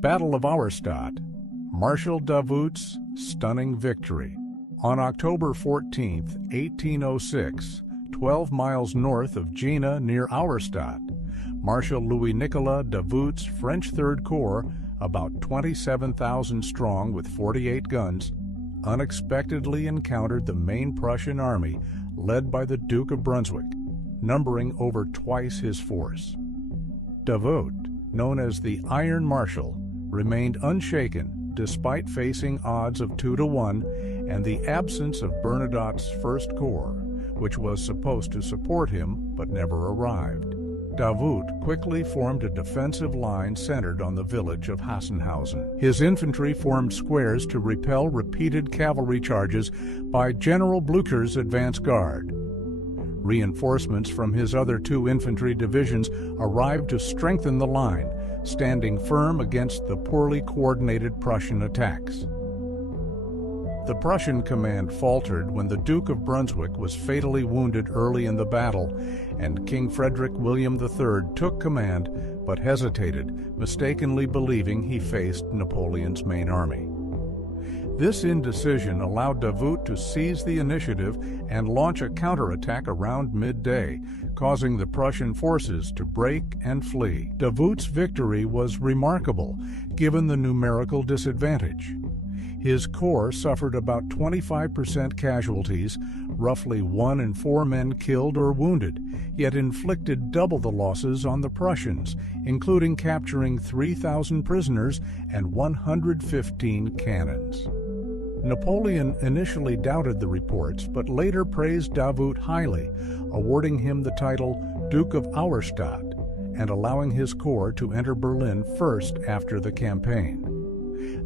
Battle of Auerstadt, Marshal Davout's stunning victory. On October 14, 1806, 12 miles north of Jena near Auerstadt, Marshal Louis-Nicolas Davout's French Third Corps, about 27,000 strong with 48 guns, unexpectedly encountered the main Prussian army led by the Duke of Brunswick, numbering over twice his force. Davout, known as the Iron Marshal, remained unshaken despite facing odds of 2-1 and the absence of Bernadotte's First Corps, which was supposed to support him but never arrived. Davout quickly formed a defensive line centered on the village of Hassenhausen. His infantry formed squares to repel repeated cavalry charges by General Blücher's advance guard. Reinforcements from his other two infantry divisions arrived to strengthen the line, standing firm against the poorly coordinated Prussian attacks. The Prussian command faltered when the Duke of Brunswick was fatally wounded early in the battle, and King Frederick William III took command but hesitated, mistakenly believing he faced Napoleon's main army. This indecision allowed Davout to seize the initiative and launch a counterattack around midday, causing the Prussian forces to break and flee. Davout's victory was remarkable, given the numerical disadvantage. His corps suffered about 25% casualties, roughly 1 in 4 men killed or wounded, yet inflicted double the losses on the Prussians, including capturing 3,000 prisoners and 115 cannons. Napoleon initially doubted the reports, but later praised Davout highly, awarding him the title Duke of Auerstadt and allowing his corps to enter Berlin first after the campaign.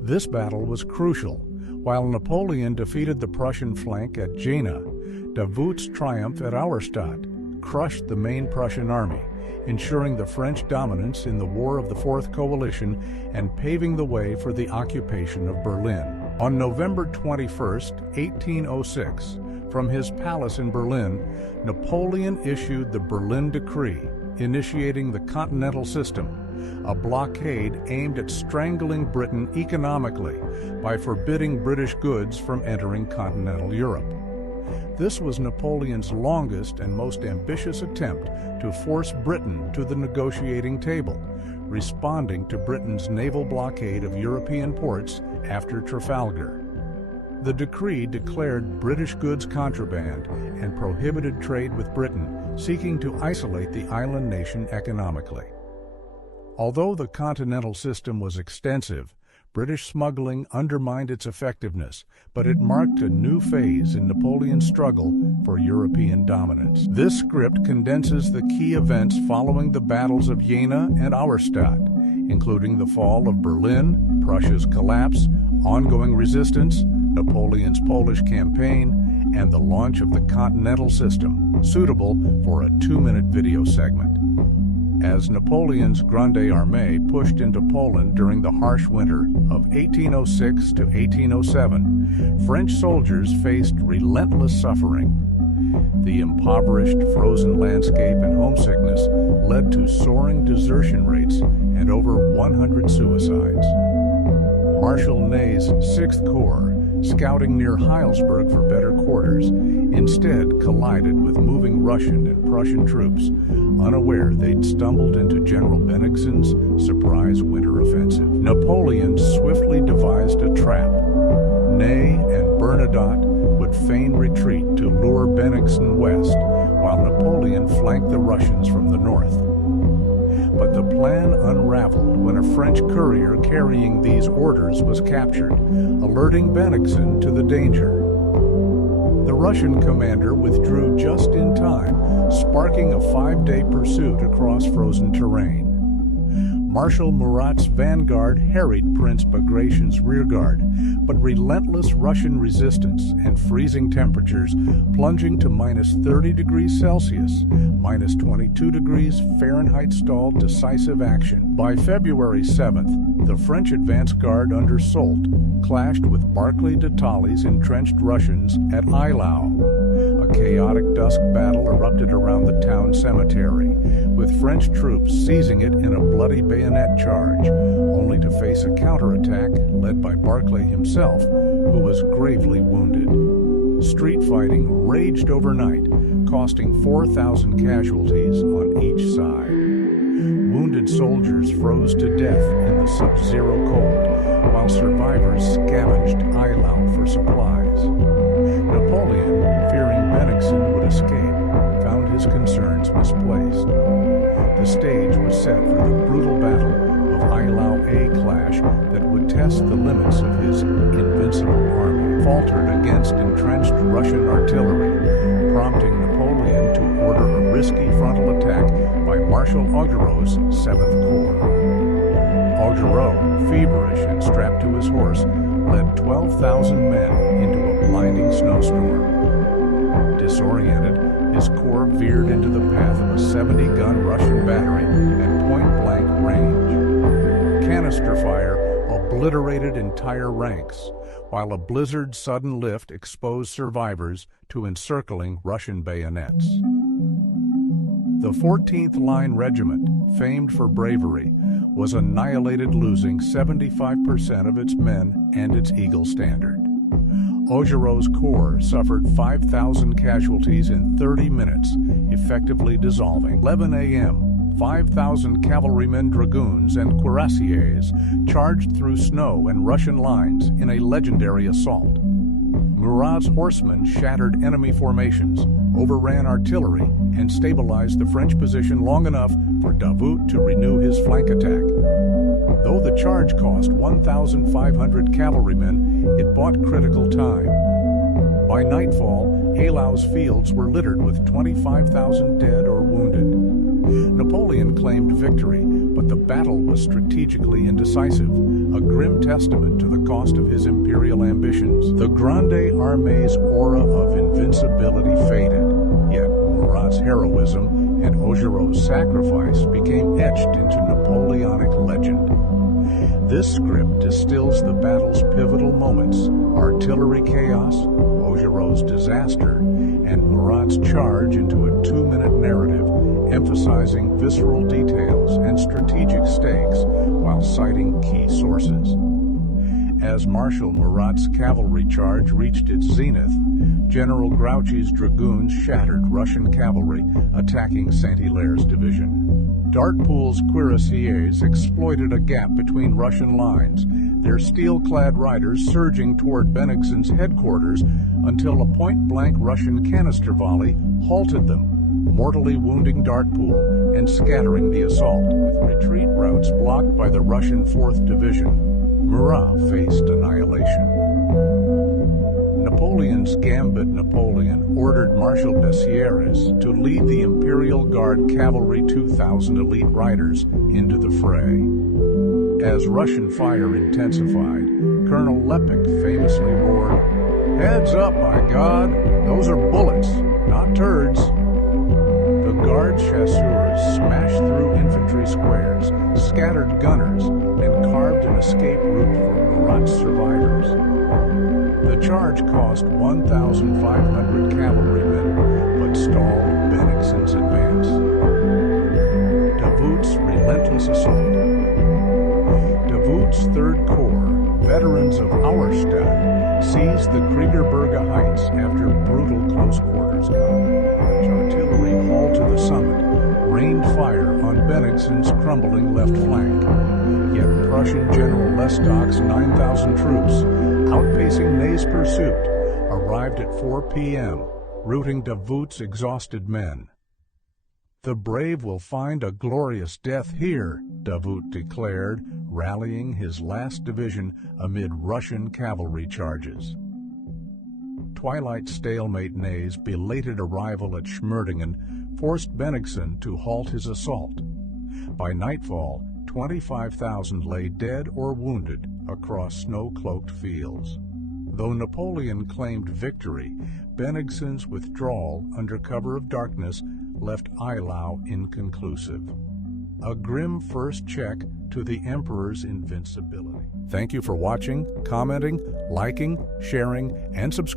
This battle was crucial. While Napoleon defeated the Prussian flank at Jena, Davout's triumph at Auerstadt crushed the main Prussian army, ensuring the French dominance in the War of the Fourth Coalition and paving the way for the occupation of Berlin. On November 21, 1806, from his palace in Berlin, Napoleon issued the Berlin Decree, initiating the Continental System, a blockade aimed at strangling Britain economically by forbidding British goods from entering continental Europe. This was Napoleon's longest and most ambitious attempt to force Britain to the negotiating table, responding to Britain's naval blockade of European ports after Trafalgar. The decree declared British goods contraband and prohibited trade with Britain, seeking to isolate the island nation economically. Although the continental system was extensive, British smuggling undermined its effectiveness, but it marked a new phase in Napoleon's struggle for European dominance. This script condenses the key events following the battles of Jena and Auerstadt, including the fall of Berlin, Prussia's collapse, ongoing resistance, Napoleon's Polish campaign, and the launch of the Continental System, suitable for a 2-minute video segment. As Napoleon's Grande Armée pushed into Poland during the harsh winter of 1806 to 1807, French soldiers faced relentless suffering. The impoverished, frozen landscape and homesickness led to soaring desertion rates and over 100 suicides. Marshal Ney's Sixth Corps, scouting near Heilsberg for better quarters, instead collided with moving Russian and Prussian troops, unaware they'd stumbled into General Bennigsen's surprise winter offensive. Napoleon swiftly devised a trap. Ney and Bernadotte would feign retreat to lure Bennigsen west, while Napoleon flanked the Russians from the north. But the plan unraveled when a French courier carrying these orders was captured, alerting Bennigsen to the danger. The Russian commander withdrew just in time, sparking a 5-day pursuit across frozen terrain. Marshal Murat's vanguard harried Prince Bagration's rearguard, but relentless Russian resistance and freezing temperatures, plunging to -30 degrees Celsius, -22 degrees Fahrenheit, stalled decisive action. By February 7th, the French advance guard under Soult clashed with Barclay de Tolly's entrenched Russians at Eylau, a chaotic dusk battle erupted around the town cemetery, with French troops seizing it in a bloody bayonet charge, only to face a counterattack led by Barclay himself, who was gravely wounded. Street fighting raged overnight, costing 4,000 casualties on each side. Wounded soldiers froze to death in the sub-zero cold, while survivors scavenged Eylau for supplies. Napoleon, fearing Bennigsen would escape, found his concerns misplaced. The stage was set for the brutal battle of Eylau A clash that would test the limits of his invincible army, faltered against entrenched Russian artillery, prompting Napoleon to order a risky frontal attack by Marshal Augereau's 7th Corps. Augereau, feverish and strapped to his horse, led 12,000 men into a blinding snowstorm. Disoriented, his corps veered into the path of a 70-gun Russian battery at point-blank range. Canister fire obliterated entire ranks, while a blizzard's sudden lift exposed survivors to encircling Russian bayonets. The 14th Line Regiment, famed for bravery, was annihilated, losing 75% of its men and its Eagle Standard. Augereau's corps suffered 5,000 casualties in 30 minutes, effectively dissolving. 11 a.m., 5,000 cavalrymen, dragoons, and cuirassiers charged through snow and Russian lines in a legendary assault. Murat's horsemen shattered enemy formations, overran artillery, and stabilized the French position long enough for Davout to renew his flank attack. Though the charge cost 1,500 cavalrymen, it bought critical time. By nightfall, Eylau's fields were littered with 25,000 dead or wounded. Napoleon claimed victory, but the battle was strategically indecisive, a grim testament to the cost of his imperial ambitions. The Grande Armée's aura of invincibility faded, yet Murat's heroism and Augereau's sacrifice became etched into Napoleonic legend. This script distills the battle's pivotal moments: artillery chaos, Augereau's disaster, and Murat's charge into a 2-minute narrative, emphasizing visceral details and strategic stakes while citing key sources. As Marshal Murat's cavalry charge reached its zenith, General Grouchy's dragoons shattered Russian cavalry attacking Saint-Hilaire's division. Dartpool's cuirassiers exploited a gap between Russian lines, their steel-clad riders surging toward Bennigsen's headquarters until a point-blank Russian canister volley halted them, mortally wounding Dartpool and scattering the assault. With retreat routes blocked by the Russian 4th Division, Murat faced annihilation. Napoleon's gambit. Napoleon ordered Marshal Bessieres to lead the Imperial Guard cavalry 2,000 elite riders into the fray. As Russian fire intensified, Colonel Lepik famously roared, "Heads up, by God! Those are bullets, not turds!" The Guard chasseurs smashed through infantry squares, scattered gunners, and carved an escape route for Murat's survivors. The charge cost 1,500 cavalrymen, but stalled Bennigsen's advance. Davout's relentless assault. Davout's 3rd Corps, veterans of Auerstadt, seized the Kriegerberge Heights after brutal close quarters combat. Artillery hauled to the summit, rained fire on Bennigsen's crumbling left flank. Yet Prussian General Lestock's 9,000 troops, outpacing Ney's pursuit, arrived at 4 p.m., routing Davout's exhausted men. "The brave will find a glorious death here," Davout declared, rallying his last division amid Russian cavalry charges. Twilight stalemate. Ney's belated arrival at Schmerdingen forced Bennigsen to halt his assault. By nightfall, 25,000 lay dead or wounded across snow-cloaked fields. Though Napoleon claimed victory, Bennigsen's withdrawal under cover of darkness left Eylau inconclusive. A grim first check to the Emperor's invincibility. Thank you for watching, commenting, liking, sharing, and subscribing.